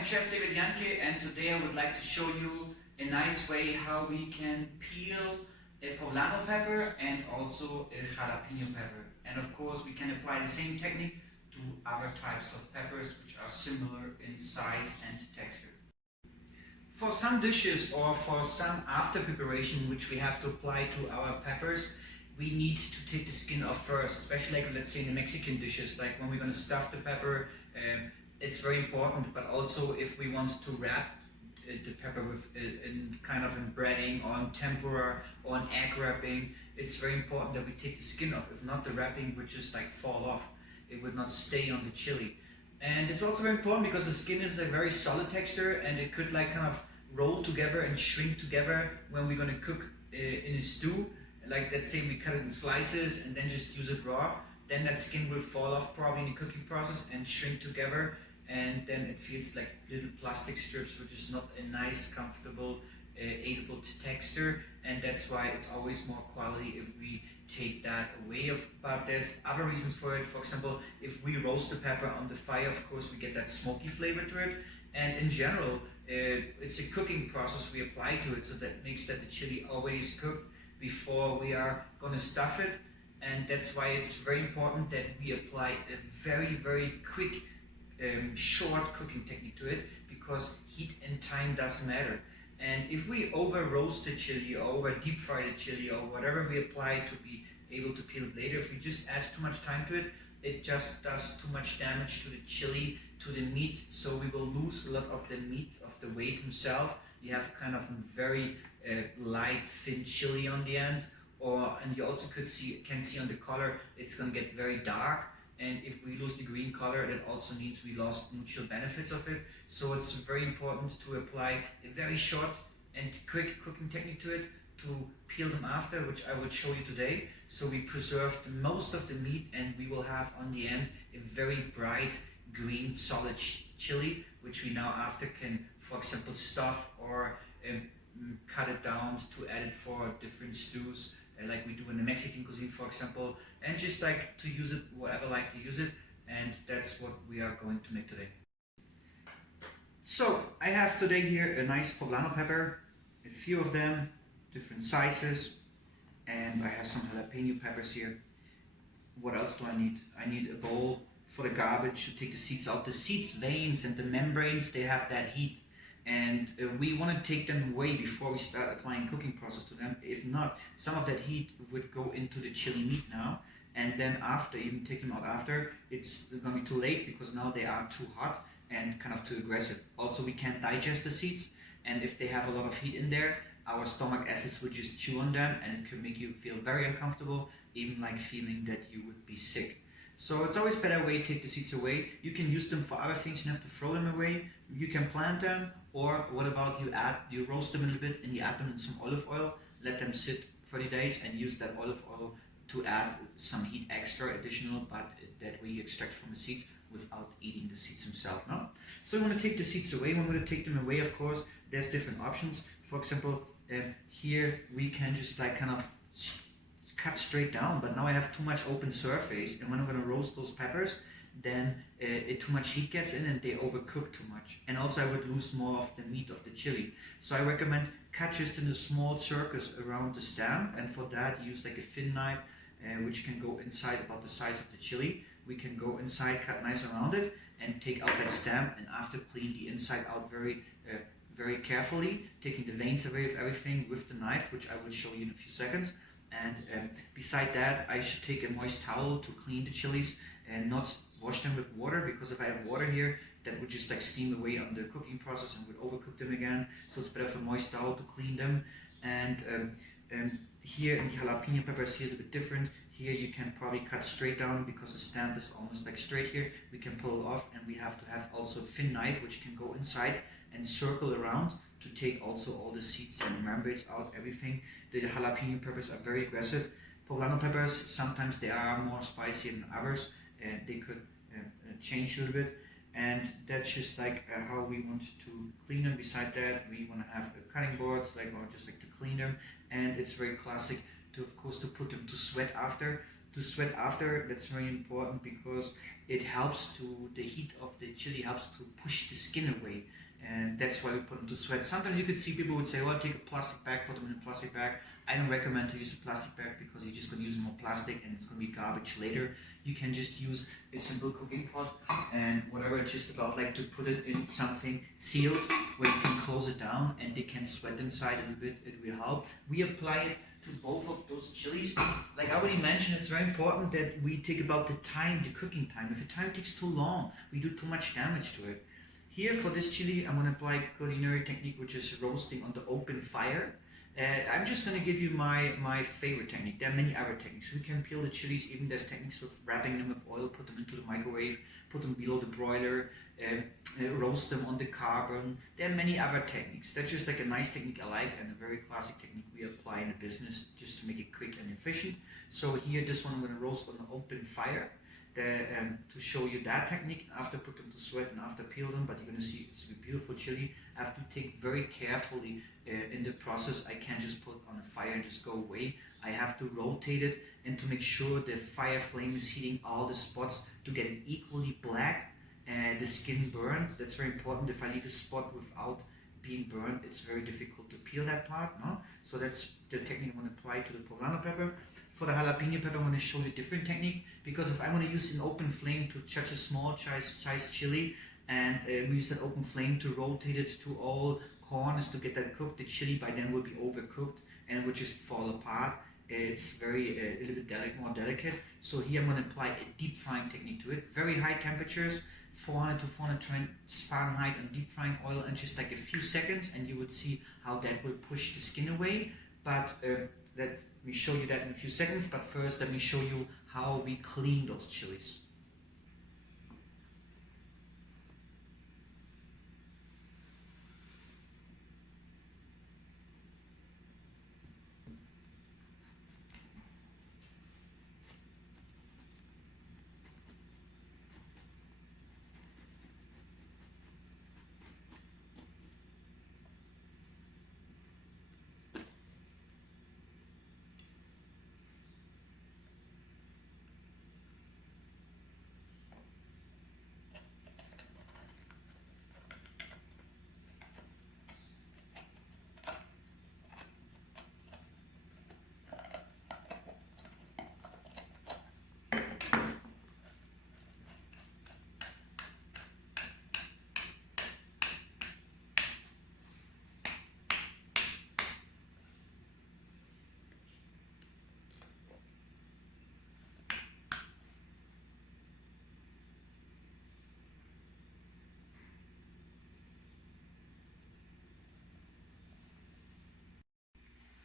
I'm Chef David Jahnke, and today I would like to show you a nice way how we can peel a poblano pepper and also a jalapeno pepper. And of course we can apply the same technique to other types of peppers which are similar in size and texture. For some dishes or for some after preparation which we have to apply to our peppers, we need to take the skin off first, especially like let's say in the Mexican dishes, like when we're going to stuff the pepper. It's very important, but also if we want to wrap the pepper with in kind of in breading or in tempura or in egg wrapping, it's very important that we take the skin off. If not, the wrapping would just like fall off. It would not stay on the chili. And it's also very important because the skin is a very solid texture and it could like kind of roll together and shrink together when we're going to cook in a stew. Like let's say we cut it in slices and then just use it raw, then that skin will fall off probably in the cooking process and shrink together, and then it feels like little plastic strips, which is not a nice, comfortable, edible texture, and that's why it's always more quality if we take that away. But there's other reasons for it. For example, if we roast the pepper on the fire, of course we get that smoky flavor to it, and in general it's a cooking process we apply to it, so that makes that the chili already is cooked before we are going to stuff it. And that's why it's very important that we apply a very quick short cooking technique to it, because heat and time does matter. And if we over roast the chili or over deep fry the chili or whatever we apply to be able to peel it later, if we just add too much time to it, it just does too much damage to the chili, to the meat, so we will lose a lot of the meat, of the weight himself. You have kind of a very light thin chili on the end, and you also can see on the color it's going to get very dark, and if we lose the green color, that also means we lost nutritional benefits of it. So it's very important to apply a very short and quick cooking technique to it, to peel them after, which I will show you today. So we preserve the most of the meat, and we will have on the end a very bright green solid chili, which we now after can, for example, stuff or cut it down to add it for different stews, like we do in the Mexican cuisine, for example, and just like to use it wherever like to use it. And that's what we are going to make today. So I have today here a nice poblano pepper, a few of them, different sizes, and I have some jalapeno peppers here. What else do I need? I need a bowl for the garbage to take the seeds out. The seeds, veins, and the membranes, they have that heat, and we want to take them away before we start applying cooking process to them. If not, some of that heat would go into the chili meat now, and then after, even take them out after, it's going to be too late because now they are too hot and kind of too aggressive. Also, we can't digest the seeds, and if they have a lot of heat in there, our stomach acids would just chew on them, and it could make you feel very uncomfortable, even like feeling that you would be sick. So it's always better way to take the seeds away. You can use them for other things, you don't have to throw them away. You can plant them, or what about you roast them a little bit and you add them in some olive oil, let them sit 30 days and use that olive oil to add some heat extra additional, but that we extract from the seeds without eating the seeds themselves. No? So we want to take the seeds away. When we're going to take them away, of course, there's different options. For example, here we can just like kind of cut straight down, but now I have too much open surface, and when I'm going to roast those peppers, then too much heat gets in and they overcook too much, and also I would lose more of the meat of the chili. So I recommend cut just in a small circus around the stem, and for that use like a thin knife which can go inside about the size of the chili. We can go inside, cut nice around it, and take out that stem, and after clean the inside out very carefully, taking the veins away of everything with the knife, which I will show you in a few seconds. And beside that, I should take a moist towel to clean the chilies and not wash them with water, because if I have water here, that would just like steam away on the cooking process and would overcook them again. So it's better for a moist towel to clean them. And here in the jalapeno peppers, here's a bit different. Here you can probably cut straight down because the stem is almost like straight here. We can pull it off, and we have to have also a thin knife which can go inside and circle around to take also all the seeds and membranes out, everything. The jalapeno peppers are very aggressive. Poblano peppers, sometimes they are more spicy than others, and they could change a little bit. And that's just like how we want to clean them. Beside that, we want to have cutting boards, like, or just like to clean them. And it's very classic to, of course, to put them to sweat after. To sweat after, that's very important, because it helps to, the heat of the chili helps to push the skin away, and that's why we put them to sweat. Sometimes you could see people would say, well, take a plastic bag, put them in a plastic bag. I don't recommend to use a plastic bag because you're just going to use more plastic and it's going to be garbage later. You can just use a simple cooking pot and whatever, it's just about like to put it in something sealed where you can close it down and they can sweat inside a little bit. It will help. We apply it to both of those chilies. Like I already mentioned, it's very important that we take about the time, the cooking time. If the time takes too long, we do too much damage to it. Here for this chili, I'm going to apply Culinary Technique, which is roasting on the open fire. I'm just going to give you my favorite technique. There are many other techniques. We can peel the chilies, even there's techniques with wrapping them with oil, put them into the microwave, put them below the broiler, roast them on the carbon. There are many other techniques. That's just like a nice technique I like and a very classic technique we apply in the business just to make it quick and efficient. So here, this one I'm going to roast on an open fire. To show you that technique, after put them to sweat and after peel them, but you're going to see it's a beautiful chili. I have to take very carefully in the process. I can't just put on a fire and just go away. I have to rotate it and to make sure the fire flame is heating all the spots to get it equally black and the skin burned. That's very important. If I leave a spot without being burned, it's very difficult to peel that part. No? So that's the technique I'm going to apply to the poblano pepper. For the jalapeno pepper, I'm going to show you a different technique, because if I want to use an open flame to such a small size chili and we use that open flame to rotate it to all corners to get that cooked, the chili by then will be overcooked and it will just fall apart. It's very a little bit more delicate. So here I'm going to apply a deep frying technique to it. Very high temperatures, 400 to 420 Fahrenheit on deep frying oil, and just like a few seconds, and you would see how that will push the skin away. But let me show you that in a few seconds. But first, let me show you how we clean those chilies.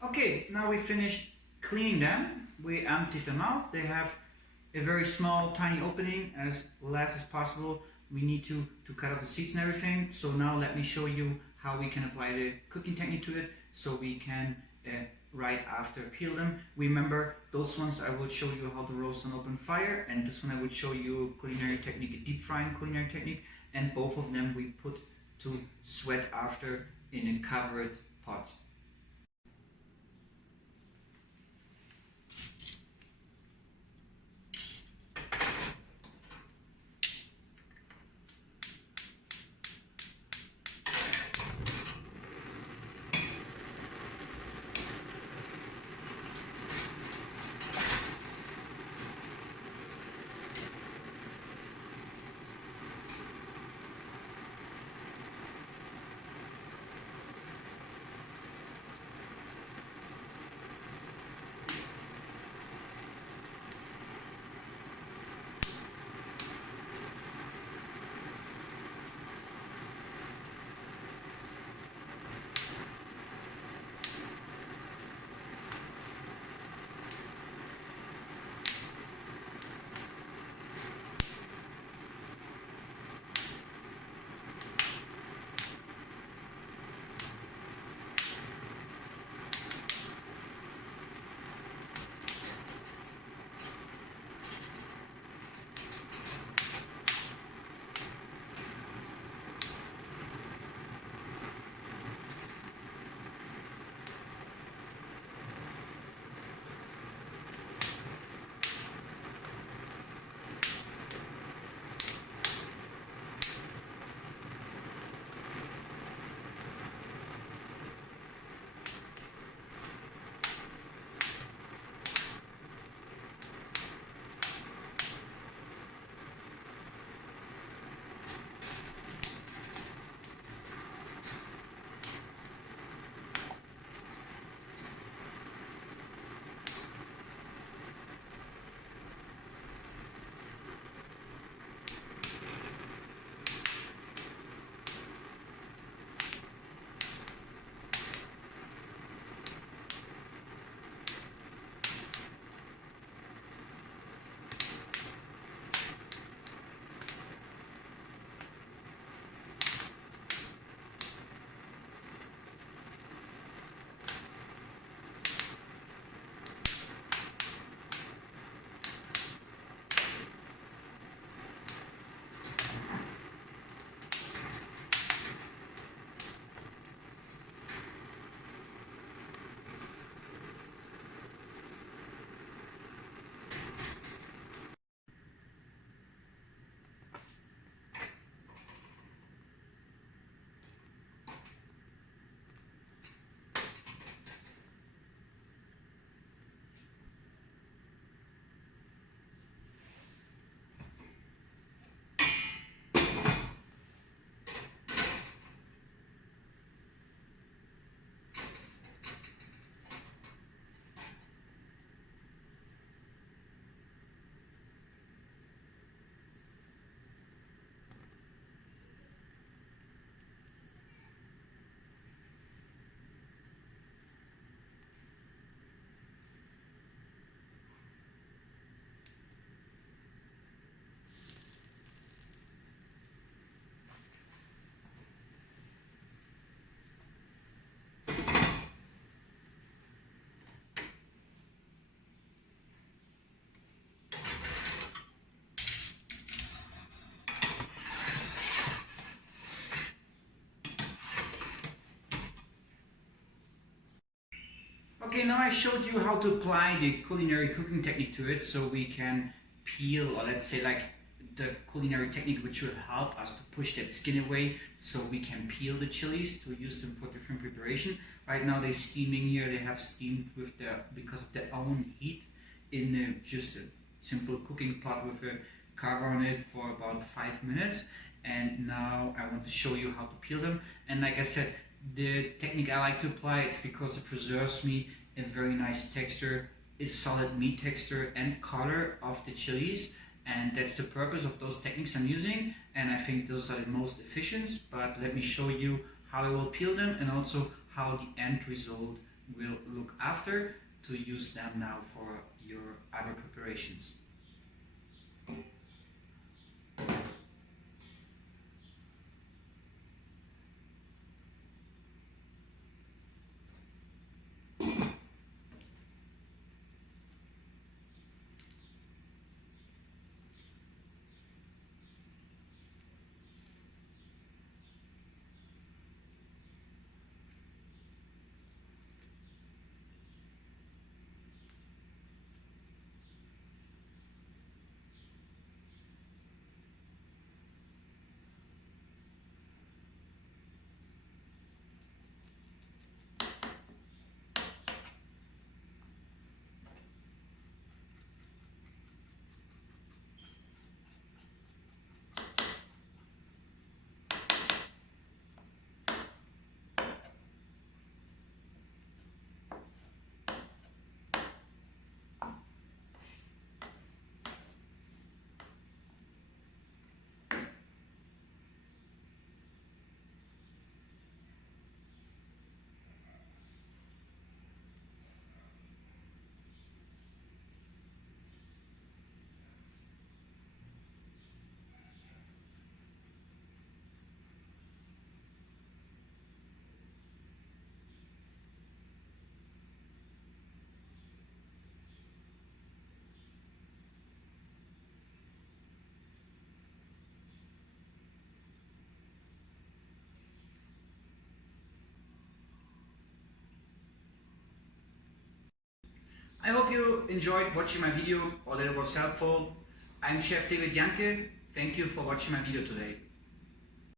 Okay, now we finished cleaning them. We emptied them out. They have a very small, tiny opening, as less as possible. We need to cut out the seeds and everything. So now let me show you how we can apply the cooking technique to it, so we can right after peel them. Remember, those ones I will show you how to roast on open fire, and this one I will show you culinary technique, a deep frying culinary technique, and both of them we put to sweat after in a covered pot. Okay, now I showed you how to apply the culinary cooking technique to it, so we can peel, or let's say like the culinary technique which will help us to push that skin away, so we can peel the chilies to use them for different preparation. Right now they're steaming here. They have steamed with because of their own heat in just a simple cooking pot with a cover on it for about 5 minutes. And now I want to show you how to peel them. And like I said, the technique I like to apply, it's because it preserves me a very nice texture, a solid meat texture and color of the chilies, and that's the purpose of those techniques I'm using, and I think those are the most efficient. But let me show you how I will peel them and also how the end result will look after, to use them now for your other preparations. I hope you enjoyed watching my video or that it was helpful. I'm Chef David Jahnke. Thank you for watching my video today.